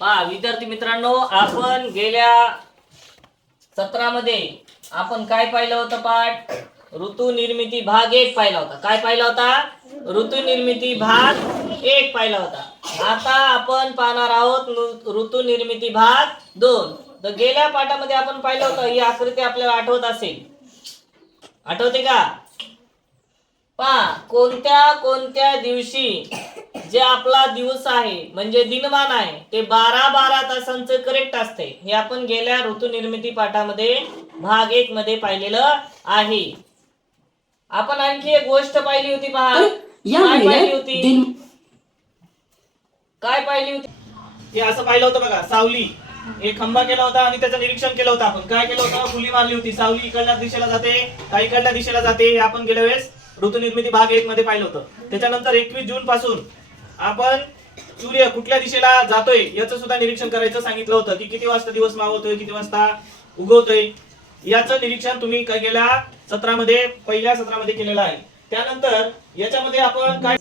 पहा विद्यार्थी मित्रांनो, आपण गेल्या सत्रामध्ये आपण काय पाहिलं होतं? पाठ ऋतू निर्मिती भाग 1 पाहिला होता. काय पाहिला होता? ऋतू निर्मिती भाग 1 पाहिला होता. आता आपण पाहणार आहोत ऋतू निर्मिती भाग 2. तर गेल्या पाठामध्ये आपण पाहिलं होतं, ही आकृती आपल्याला आठवत असेल. आठवते का? पहा कोणत्या कोणत्या दिवशी जे आपला दिवस आहे म्हणजे दिनमान आहे ते 12 तासांचं करेक्ट असते. हे आपण गेल्या ऋतू निर्मिती पाठामध्ये भाग 1 मध्ये पाहिलेलं आहे. आपण आणखी एक गोष्ट पाहिली होती. पहा काय पाहिली होती? काय पाहिली होती? हे असं पाहिलं होतं बघा, सावली एक खंबा केला होता आणि त्याचं निरीक्षण केलं होतं. आपण काय केलं होतं? फुली मारली होती. सावली इकडल्या दिशेला जाते, काही इकडल्या दिशेला जाते. हे आपण गेल्या वेळेस ऋतू निर्मिती भाग 1 मध्ये पाहिलं होतं. त्याच्यानंतर 21 जून पासून आपण सूर्य कुठल्या दिशेला जातोय याचं सुद्धा निरीक्षण करायचं सांगितलं होतं, की किती वाजता दिवस मावळतोय, किती वाजता उगवतोय, याचं निरीक्षण तुम्ही काय गेल्या सत्रामध्ये पहिल्या सत्रामध्ये केलेलं आहे. त्यानंतर याच्यामध्ये आपण काय,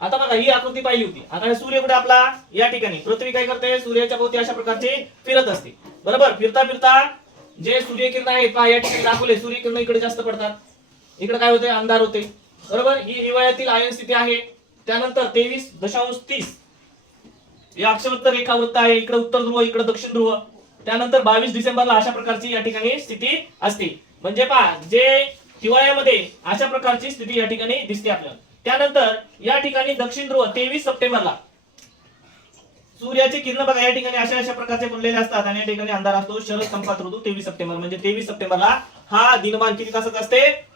आता बघा ही आकृती पाहिली होती. आता सूर्य कुठे आपला या ठिकाणी, पृथ्वी काय करते? सूर्याच्या भोवती अशा प्रकारचे फिरत असते. बरोबर, फिरता फिरता जे सूर्यकिरण आहेत पहा या ठिकाणी दाखवले, सूर्यकिरण इकडे जास्त पडतात, इकडे काय होते? अंधार होते. बरोबर, ही हिवाळ्यातील आयन स्थिती आहे. त्यानंतर 23.30 हे अक्षवृत्त रेखावृत्त आहे. इकडे उत्तर ध्रुव, इकडे दक्षिण ध्रुव. त्यानंतर 22 डिसेंबरला अशा प्रकारची या ठिकाणी स्थिती असते. म्हणजे पहा जे हिवाळ्यामध्ये अशा प्रकारची स्थिती या ठिकाणी दिसते आपल्याला. त्यानंतर या ठिकाणी दक्षिण ध्रुव 23 सप्टेंबरला सूर्याचे किरण बघा या ठिकाणी अशा अशा प्रकारचे बनलेले असतात आणि या ठिकाणी अंधार असतो. शरद संपात ऋतू 23 सप्टेंबर म्हणजे 23 सप्टेंबरला हा दिनमान किती तासाचा असते?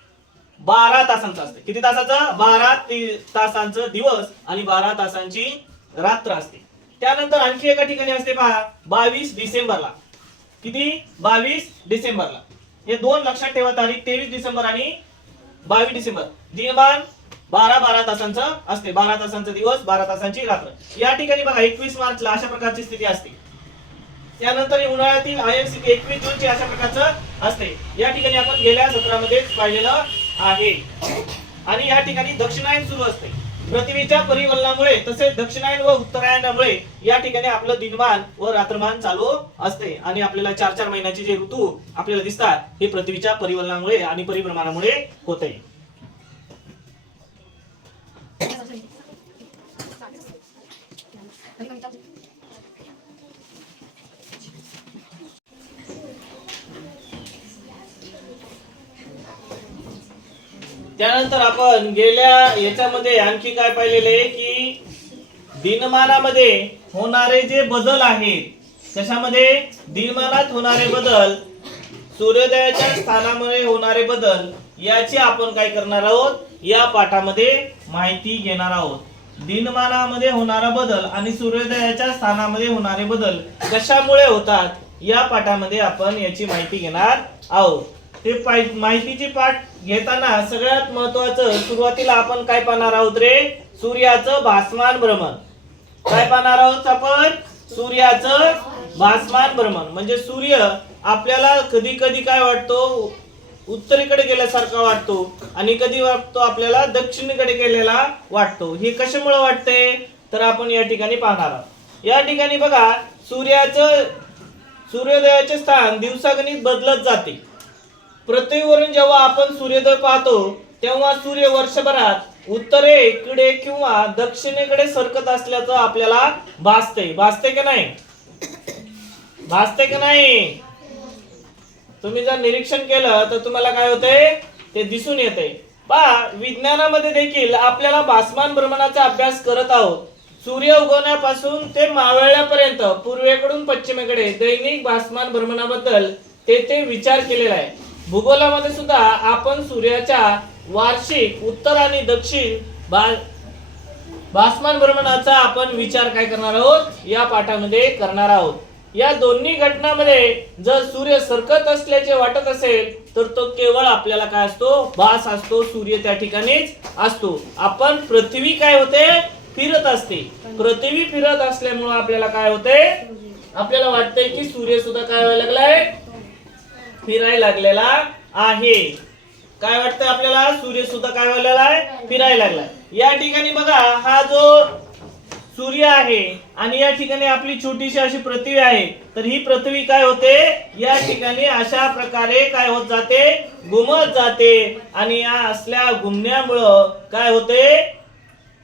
12 तासांचा असते. किती तासाचं? 12 तासांचं दिवस आणि 12 तासांची रात्र असते. त्यानंतर आणखी एका ठिकाणी असते पहा 22 डिसेंबरला. किती? 22 डिसेंबरला. हे दोन लक्षात ठेवा तारीख, 23 डिसेंबर आणि 22 डिसेंबर. दिनमान 12 तासांचं असते. 12 तासांचा दिवस, 12 तासांची रात्र. या ठिकाणी बघा 21 मार्चला अशा प्रकारची स्थिती असते. त्यानंतर उन्हाळ्यातील आयन स्थिती 21 जूनची अशा प्रकारचं असते. या ठिकाणी आपण गेल्या सत्रामध्ये पाहिलेलं आहे. आणि या ठिकाणी दक्षिणायन सुरू असते. पृथ्वीच्या परिवलनामुळे तसेच दक्षिणायन व उत्तरायणामुळे या ठिकाणी आपलं दिनमान व रात्रमान चालू असते आणि आपल्याला 4 महिन्याचे जे ऋतू आपल्याला दिसतात हे पृथ्वीच्या परिवलनामुळे आणि परिभ्रमणामुळे होते. त्यानंतर आपण गेल्या याच्यामध्ये आणखी काय पाहिलेले की दिनमानामध्ये होणारे जे बदल आहेत, कशामध्ये? दिनमानात होणारे बदल, सूर्योदयाच्या स्थानामुळे होणारे बदल याची आपण काय करणार आहोत? या पाठामध्ये माहिती घेणार आहोत. दिनमानामध्ये होणारा बदल आणि सूर्योदयाच्या स्थानामध्ये होणारे बदल कशामुळे होतात या पाठामध्ये आपण याची माहिती घेणार आहोत. ते माहितीची पाठ घेताना सगळ्यात महत्वाचं सुरुवातीला आपण काय पाहणार आहोत रे? सूर्याचं भासमान भ्रमण. काय पाहणार आहोत आपण? सूर्याचं भासमान भ्रमण. म्हणजे सूर्य आपल्याला कधी कधी काय वाटतो? उत्तरेकडे गेल्यासारखा वाटतो आणि कधी वाटतो आपल्याला दक्षिणेकडे गेलेला वाटतो. हे कशामुळे वाटते? तर आपण या ठिकाणी पाहणार आहोत. या ठिकाणी बघा सूर्योदयाचे स्थान दिवसागणिक बदलत जाते. पृथ्वीवरून जेव्हा आपण सूर्योदय पाहतो तेव्हा सूर्य वर्षभरात उत्तरेकडे किंवा दक्षिणेकडे सरकत असल्याचं आपल्याला भासते. भासते की नाही? भासते की नाही? तुम्ही जर निरीक्षण केलं तर तुम्हाला काय होतंय? ते दिसून येते. पहा विज्ञानामध्ये देखील आपल्याला भासमान भ्रमणाचा अभ्यास करत आहोत. सूर्य उगवण्यापासून ते मावळल्यापर्यंत पूर्वेकडून पश्चिमेकडे दैनिक भासमान भ्रमणाबद्दल तेथे विचार केलेला आहे. भूगोलामध्ये सुद्धा आपण सूर्याच्या वार्षिक उत्तर आणि दक्षिण भासमान भ्रमणाचा आपण विचार काय करणार आहोत? या पाठामध्ये करणार आहोत. या दोन्ही घटनांमध्ये जर सूर्य सरकत असल्याचे वाटत असेल तर तो केवळ आपल्याला काय असतो? भास असतो. सूर्य त्या ठिकाणीच असतो. आपण पृथ्वी काय होते? फिरत असते. पृथ्वी फिरत असल्यामुळे आपल्याला काय होते? आपल्याला वाटतंय की सूर्य सुद्धा काय व्हायला लागलाय? फिरायला लागलेला आहे. काय वाटतंय आपल्याला? सूर्य सुद्धा काय व्हायला लागलाय? फिरायला लागलाय. या ठिकाणी बघा हा जो सूर्य आहे आणि या ठिकाणी आपली छोटीशी अशी पृथ्वी आहे, तर ही पृथ्वी काय होते या ठिकाणी अशा प्रकारे काय होत जाते, घुमत जाते. आणि या असल्या घुमण्यामुळं काय होते,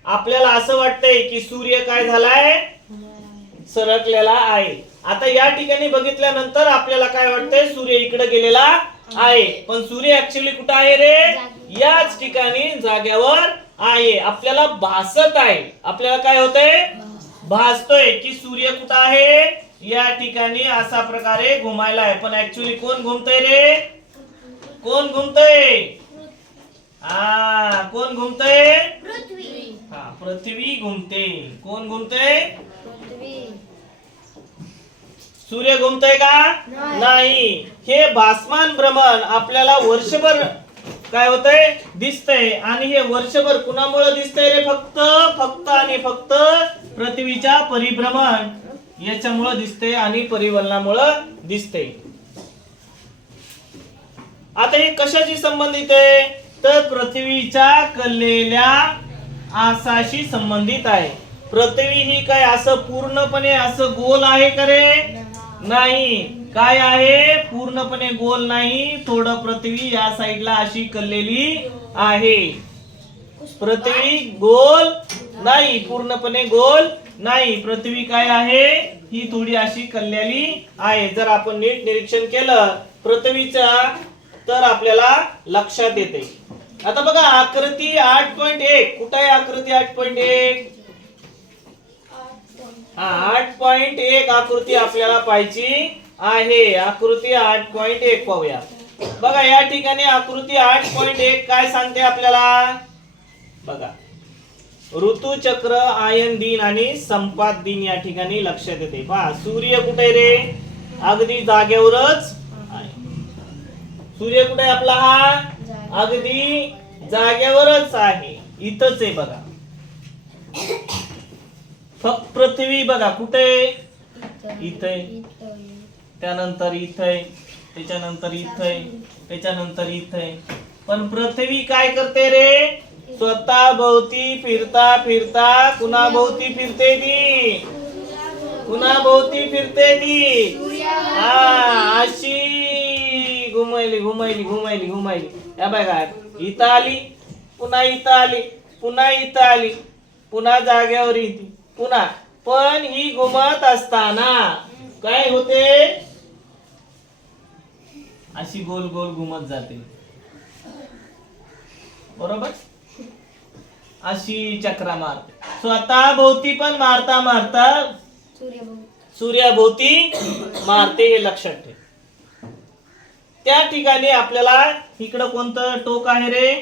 आपल्याला असं वाटतंय की सूर्य काय झालाय, सरकलेला आहे. आता या ठिकाणी बघितल्यानंतर आपल्याला काय वाटतंय, सूर्य इकडे गेलेला आहे, पण सूर्य ऍक्च्युअली कुठं आहे रे, याच ठिकाणी जाग्यावर आहे. आपल्याला भासत आहे, आपल्याला काय होतंय, भासतोय की सूर्य कुठं आहे, या ठिकाणी असा प्रकारे घुमायला आहे. पण ऍक्च्युअली कोण घुमतय रे, कोण घुमतय, कोण घुमतय, पृथ्वी घुमते. कोण घुमतय, सूर्य घुमतय का, नाही. हे भासमान भ्रमण आपल्याला वर्षभर काय होतंय, दिसतंय. आणि हे वर्षभर कुणामुळे दिसतंय रे, फक्त आणि फक्त पृथ्वीच्या परिभ्रमण याच्यामुळे दिसतंय आणि परिवलनामुळे दिसतंय. आता हे कशाशी संबंधित आहे, तर पृथ्वीच्या कललेल्या आसाशी संबंधित आहे. पृथ्वी ही काय असं पूर्णपणे असं गोल आहे का रे, नाही. काय आहे, पूर्णपणे गोल नाही. थोडं पृथ्वी या साईडला अशी कललेली आहे. पृथ्वी गोल नाही, पूर्णपणे गोल नाही. पृथ्वी काय आहे, ही थोडी अशी कललेली आहे. जर आपण नीट निरीक्षण केलं पृथ्वीचा तर आपल्याला लक्षात येते. आता बघा आकृती 8.1 कुठे आहे, आकृती 8.1, 8.1 आकृती आपल्याला पाहायची आहे. आकृती 8.1 पाहूया. बघा या ठिकाणी आकृती 8.1 काय सांगते आपल्याला, बघा ऋतुचक्र, आयन दिन आणि संपात दिन या ठिकाणी लक्षात येते. पहा सूर्य कुठे रे, अगदी जागेवरच आहे. सूर्य कुठे आपला, हा अगदी जागेवरच आहे, इथंच आहे. बघा फक्त पृथ्वी बघा कुठे, इथे, त्यानंतर इथे, त्याच्यानंतर इथे, त्याच्यानंतर इथे. पण पृथ्वी काय करते रे, स्वतः भोवती फिरता फिरता कुणा भोवती फिरते ती, कुणा भोवती फिरते ती, अशी घुमायली घुमायली घुमायली घुमायली. या बघा इथं आली, पुन्हा इथं आली, पुन्हा इथं आली, पुन्हा जाग्यावर येते, पुन्हा. पण ही घुमत असताना काय होते, अशी गोल गोल घुमत जाते, बरोबर. अशी चक्रा मारते, स्वतः भोवती पण मारता मारता सूर्याभोवती मारते, हे लक्षात ठेव. त्या ठिकाणी आपल्याला इकडं कोणतं टोक आहे रे,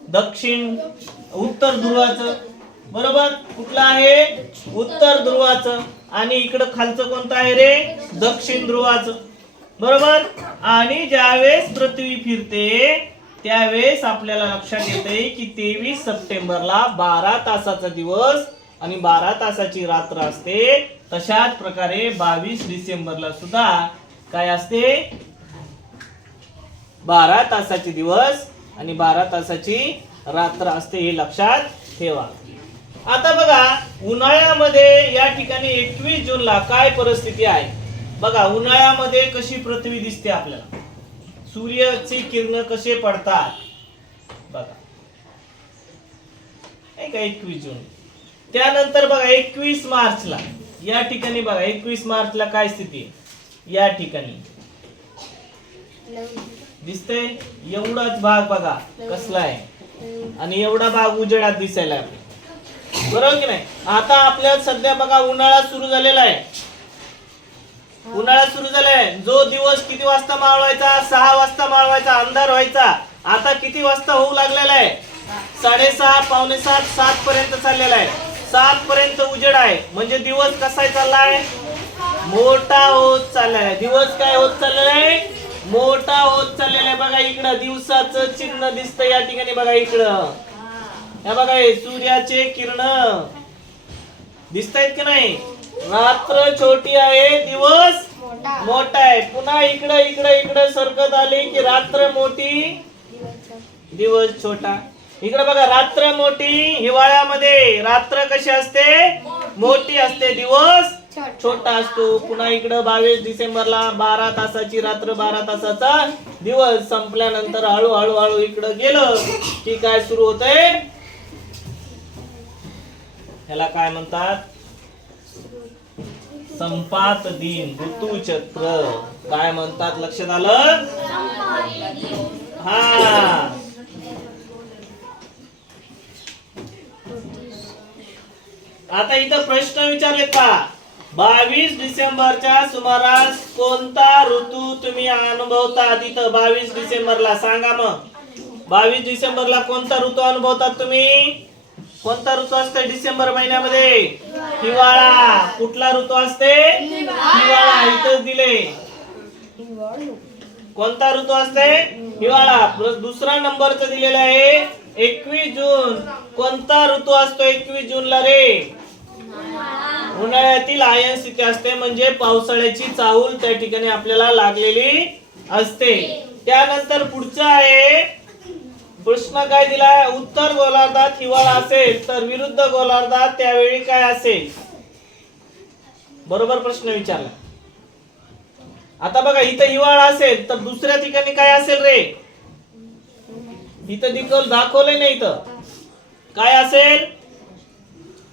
दक्षिण उत्तर ध्रुवाचं, बरोबर. कुठलं आहे, उत्तर ध्रुवाचं. आणि इकडं खालचं कोणतं आहे रे, दक्षिण ध्रुवाचं, बरोबर. आणि ज्यावेळेस पृथ्वी फिरते त्यावेळेस आपल्याला लक्षात येते की 23 सप्टेंबरला 12 तासाचा दिवस आणि 12 तासाची रात्र असते. तशाच प्रकारे 22 डिसेंबरला सुद्धा काय असते, 12 तासाचे दिवस आणि 12 तासाची रात्र असते, हे लक्षात ठेवा. आता बघा उन्हाळ्यामध्ये या ठिकाणी 21 जूनला काय परिस्थिती आहे. बघा उन्हाळ्यामध्ये कशी पृथ्वी दिसते आपल्याला, सूर्याची किरण कसे पडतात बघा, का 21 जून. त्यानंतर बघा 21 मार्चला या ठिकाणी बघा 21 मार्चला काय स्थिती आहे, या ठिकाणी दिसते. एवढाच भाग बघा कसला आहे आणि एवढा भाग उजेडात दिसायला आहे, बरोबर की नाही. आता आपल्या सध्या बघा उन्हाळा सुरू झालेला आहे, उन्हाळा सुरू झालाय. जो दिवस किती वाजता मावळायचा, 6 वाजता मावळायचा, अंधार व्हायचा. आता किती वाजता होऊ लागलेला आहे, 6:30, पावणे 7, 7 पर्यंत चाललेला आहे. 7 पर्यंत उजेड आहे, म्हणजे दिवस कसा चाललाय, मोठा होत चाललेला आहे. दिवस काय होत चाललेला आहे, मोठा होत चाललेला आहे. बघा इकडं दिवसाचं चिन्ह दिसतं या ठिकाणी, बघा इकडं, हे बघा सूर्याचे किरण दिसतायत की नाही. रात्र छोटी आहे, दिवस मोठा आहे. पुन्हा इकडं इकडं इकडं सरकत आले की रात्र मोठी, दिवस छोटा. इकडे बघा, रात्र मोठी, हिवाळ्यामध्ये रात्र कशी असते, मोठी असते, दिवस छोटा असतो. पुन्हा इकडे 22 डिसेंबरला 12 तासाची रात्र, 12 तासाचा दिवस संपल्यानंतर हळूहळू हळू इकडे गेलं की काय सुरू होतंय, ह्याला काय म्हणतात, संपात दिन, ऋतुचक्र. काय म्हणतात, लक्षात आलं? हा, आता इथं प्रश्न विचारले का, 22 डिसेंबरच्या सुमारास कोणता ऋतू तुम्ही अनुभवतात? इथं 22 डिसेंबरला सांगा. मग 22 डिसेंबरला कोणता ऋतू अनुभवतात तुम्ही? कोणता ऋतू असते डिसेंबर महिन्यामध्ये? हिवाळा. कुठला ऋतू असते? हिवाळा. इथंच दिले. कोणता ऋतू असते? हिवाळा. दुसरा नंबरचं दिलेला आहे 21 जून. कोणता ऋतू असतो 21 जूनला रे? उन्हाळ्यातील आयन स्थिती असते, म्हणजे पावसाळ्याची चाहूल त्या ठिकाणी आपल्याला लागलेली असते. त्यानंतर पुढचं आहे प्रश्न काय दिलाय, उत्तर गोलार्धात हिवाळा असेल तर विरुद्ध गोलार्धात त्यावेळी काय असेल? बरोबर प्रश्न विचारला. आता बघा, इथं हिवाळा असेल तर दुसऱ्या ठिकाणी काय असेल रे? इथं दाखवलंय नाही, इथं काय असेल?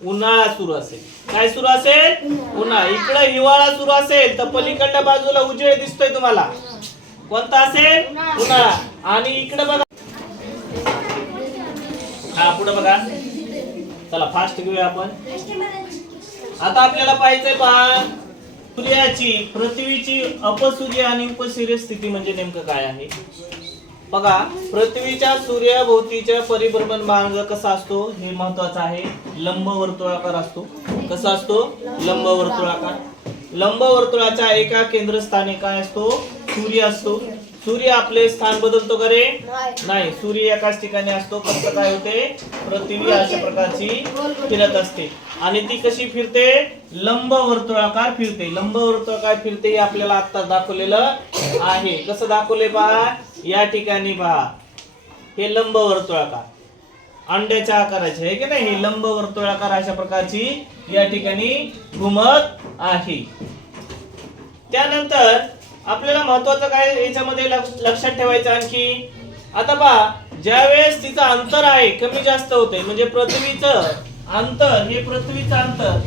उन्हाळा सुरू असेल. काय सुरू असेल? उन्हाळा. इकडे हिवाळा सुरू असेल तर पलीकडल्या बाजूला उजेड दिसतोय तुम्हाला, कोणता असेल? उन्हाळा. आणि इकडे बघा, हा पुढे बघा, चला फास्ट घेऊया आपण. आता आपल्याला पाहायचंय पहा, सूर्याची, पृथ्वीची अपसूर्य आणि उपसूर्य स्थिती म्हणजे नेमकं काय आहे. बघा, पृथ्वीच्या सूर्याभोवतीच्या परिभ्रमण मार्ग कसा असतो हे महत्वाचं आहे. लंबवर्तुळाकार असतो. कसा असतो? लंबवर्तुळाकार. लंबवर्तुळाच्या एका केंद्रस्थानी काय असतो? सूर्य असतो. सूर्य आपले स्थान बदलतो का रे? नाही. सूर्य एकाच ठिकाणी असतो. फक्त काय होते, पृथ्वी अशा प्रकारची फिरत असते. आणि ती कशी फिरते? लंबवर्तुळाकार फिरते. लंबवर्तुळाकार फिरते हे आपल्याला आता दाखवलेलं आहे. कसं दाखवले पहा, या ठिकाणी पहा, हे लंबवर्तुळाकार अंड्याच्या आकाराचे आहे की नाही, हे लंबवर्तुळाकार अशा प्रकारची या ठिकाणी घुमत आहे. त्यानंतर आपल्याला महत्वाचं काय याच्यामध्ये लक्षात ठेवायचं आणखी, आता पहा, ज्या वेळेस तिचं अंतर आहे कमी जास्त होते, म्हणजे पृथ्वीचं अंतर, हे पृथ्वीचं अंतर,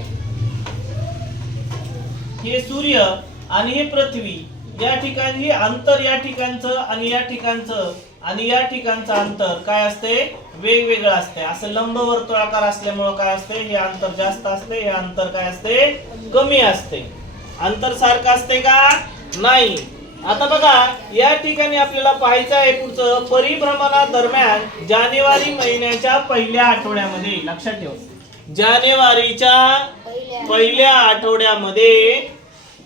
हे सूर्य आणि हे पृथ्वी, या ठिकाणी अंतर, या ठिकाणचं आणि या ठिकाणचं आणि या ठिकाणचं अंतर काय असते? वेगवेगळं असते. असं लंबवर्तुळाकार असल्यामुळे काय असते, हे अंतर जास्त असते, हे अंतर काय असते? कमी असते. अंतर सारखं असते का? नाही. आता बघा, या ठिकाणी आपल्याला पाहायचं आहे पुढचं, परिभ्रमणादरम्यान जानेवारी महिन्याच्या पहिल्या आठवड्यामध्ये, लक्षात ठेव, जानेवारीच्या पहिल्या आठवड्यामध्ये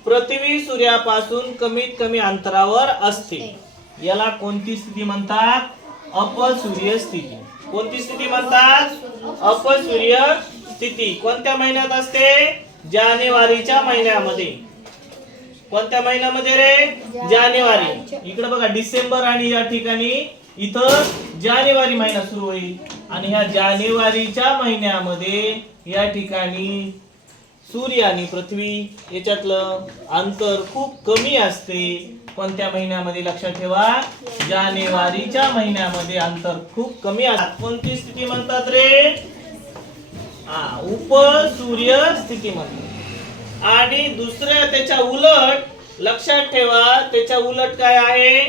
पृथ्वी सूर्यापासून कमीत कमी अंतरावर असते. याला कोणती स्थिती म्हणतात? अपसूर्य स्थिती. कोणती स्थिती म्हणतात? अपसूर्य स्थिती. कोणत्या महिन्यात असते? जानेवारीच्या महिन्यामध्ये. कोणत्या महिन्यामध्ये रे? जानेवारी. इकडे बघा, डिसेंबर आणि या ठिकाणी इथं जानेवारी महिना सुरू होईल. आणि ह्या जानेवारीच्या महिन्यामध्ये या ठिकाणी सूर्य आणि पृथ्वी याच्यातलं अंतर खूप कमी असते. कोणत्या महिन्यामध्ये? लक्षात ठेवा, जानेवारीच्या महिन्यामध्ये अंतर खूप कमी असते. कोणती स्थिती म्हणतात रे? उपसूर्य स्थिती म्हणतात. आणि दुसऱ्या त्याच्या उलट लक्षात ठेवा, त्याच्या उलट काय आहे?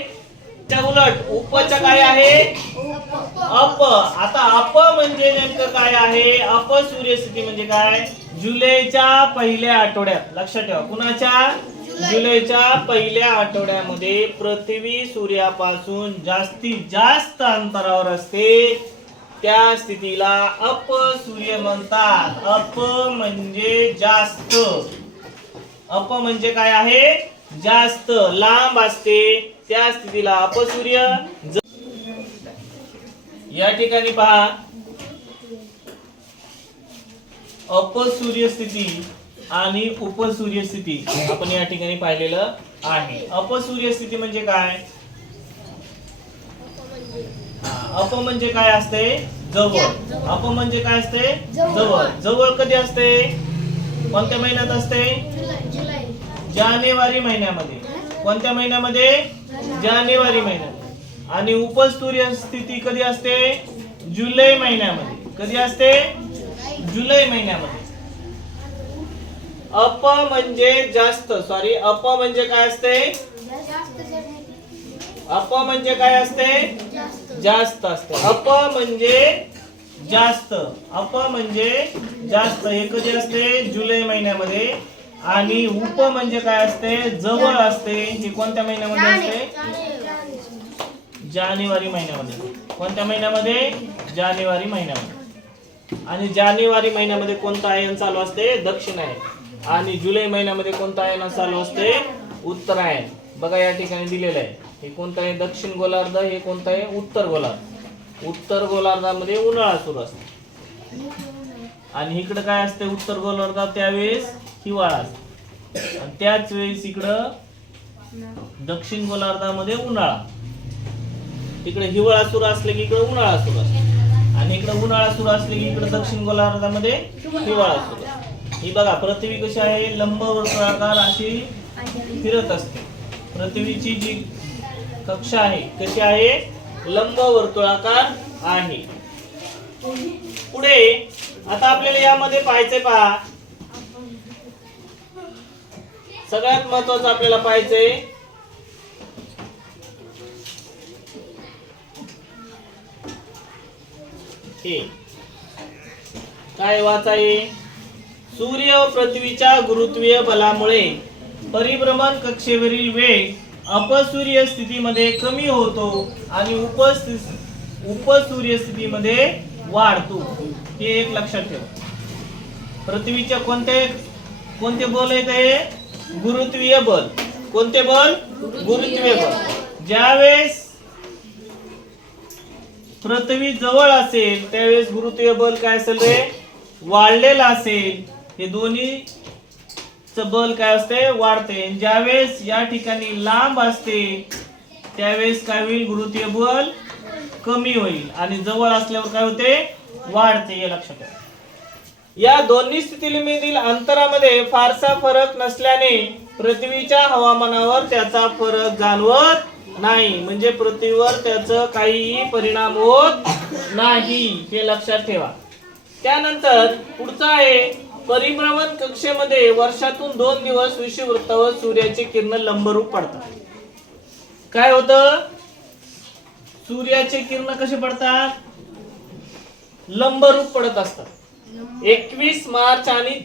त्या उलट उपच्या काय आहे? अप. आता अप म्हणजे नेमकं काय आहे? अपसूर्य स्थिती म्हणजे काय? जुलैच्या पहिल्या आठवड्यात, लक्षात ठेवा, कुणाच्या? जुलैच्या पहिल्या आठवड्यामध्ये पृथ्वी सूर्यापासून जास्तीत जास्त अंतरावर असते. त्या स्थितीला अपसूर्य म्हणतात. अप म्हणजे जास्त. अप म्हणजे काय आहे? जास्त, लांब असते. त्या स्थितीला अपसूर्य. या ठिकाणी पहा, अपसूर्य स्थिती आणि उपसूर्य स्थिती आपण या ठिकाणी पाहिलेलं आहे. अपसूर्य स्थिती म्हणजे काय? अप म्हणजे काय असते? जवळ. अप म्हणजे काय असते? जवळ. जवळ कधी असते? कोणत्या महिन्यात असते? जानेवारी महिन्यामध्ये. कोणत्या महिन्यामध्ये? जानेवारी महिन्यात. आणि उपसूर्य स्थिती कधी असते? जुलै महिन्यामध्ये. कधी असते? जुलै महिन्यामध्ये. अप म्हणजे जास्त, सॉरी, अप म्हणजे काय असते? अप म्हणजे काय असते? जास्त असते. अप म्हणजे जास्त. अप म्हणजे जास्त. हे कधी असते? जुलै महिन्यामध्ये. आणि उप म्हणजे काय असते? जवळ असते. हे कोणत्या महिन्यामध्ये असते? जानेवारी महिन्यामध्ये. कोणत्या महिन्यामध्ये? जानेवारी महिन्यामध्ये. आणि जानेवारी महिन्यामध्ये कोणता आयन चालू असते? दक्षिणायन. आणि जुलै महिन्यामध्ये कोणता आयन चालू असते? उत्तरायण. बघा या ठिकाणी दिलेलं आहे. हे कोणतं आहे? दक्षिण गोलार्ध. हे कोणतं आहे? उत्तर गोलार्ध. उत्तर गोलार्धामध्ये उन्हाळा सुरू असतो. आणि इकडं काय असते? उत्तर गोलार्धात त्यावेळेस हिवाळा असतो. आणि त्याच वेळेस इकडं दक्षिण गोलार्धामध्ये उन्हाळा. इकडे हिवाळा सुरू असले की इकडे उन्हाळा सुरू असतो. आणि इकडे उन्हाळा सुरू असले की इकडे दक्षिण गोलार्धामध्ये हिवाळा सुरू असतो. ही बघा पृथ्वी कशी आहे? लंबवर्तुळाकार अशी फिरत असते. पृथ्वीची जी कक्षा आहे कशी आहे? लंबवर्तुळाकार आहे. पुढे आता आपल्याला यामध्ये पाहायचंय पहा, सगळ्यात महत्वाचं आपल्याला पाहायचंय हे काय वाचाय? सूर्य व पृथ्वीच्या गुरुत्वीय बलामुळे परिभ्रमण कक्षेवरील वेग अपसूर्य स्थितीमध्ये कमी होतो आणि उपसूर्य स्थितीमध्ये वाढतो. हे एक लक्षात ठेवा. पृथ्वीच्या कोणते बल आहेत? गुरुत्वीय बल. कोणते बल? गुरुत्वीय बल. ज्यावेळेस पृथ्वी जवळ असेल त्यावेळेस गुरुत्वीय बल काय असेल रे? वाढलेला असेल. हे दोन्ही बल काय असते? वाढते. ज्यावेळेस या ठिकाणी लांब असते त्यावेळेस काय होईल? गुरुत्वीय बल कमी होईल. आणि जवळ असल्यावर काय होते? वाढते. हे लक्षात ठेवा. या दोन्ही स्थितीमधील अंतरामध्ये फारसा फरक नसल्याने पृथ्वीच्या हवामानावर त्याचा फरक जाणवत नाही. म्हणजे पृथ्वीवर त्याचा काहीही परिणाम होत नाही. हे लक्षात ठेवा. त्यानंतर पुढचा आहे परिभ्रमण कक्षेमध्ये वर्षातून 2 दिवस विषुववृत्तावर सूर्याचे किरण लंबरूप पडतात. काय होतं? सूर्याचे किरण कसे पडतात? लंबरूप पडत असतात. 21 मार्च आणि